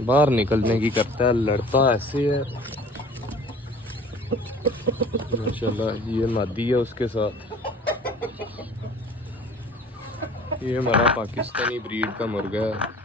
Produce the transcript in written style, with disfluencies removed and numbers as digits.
बाहर निकलने की करता है, लड़ता ऐसे है माशाल्लाह। ये मादी है उसके साथ। ये हमारा पाकिस्तानी ब्रीड का मुर्गा है।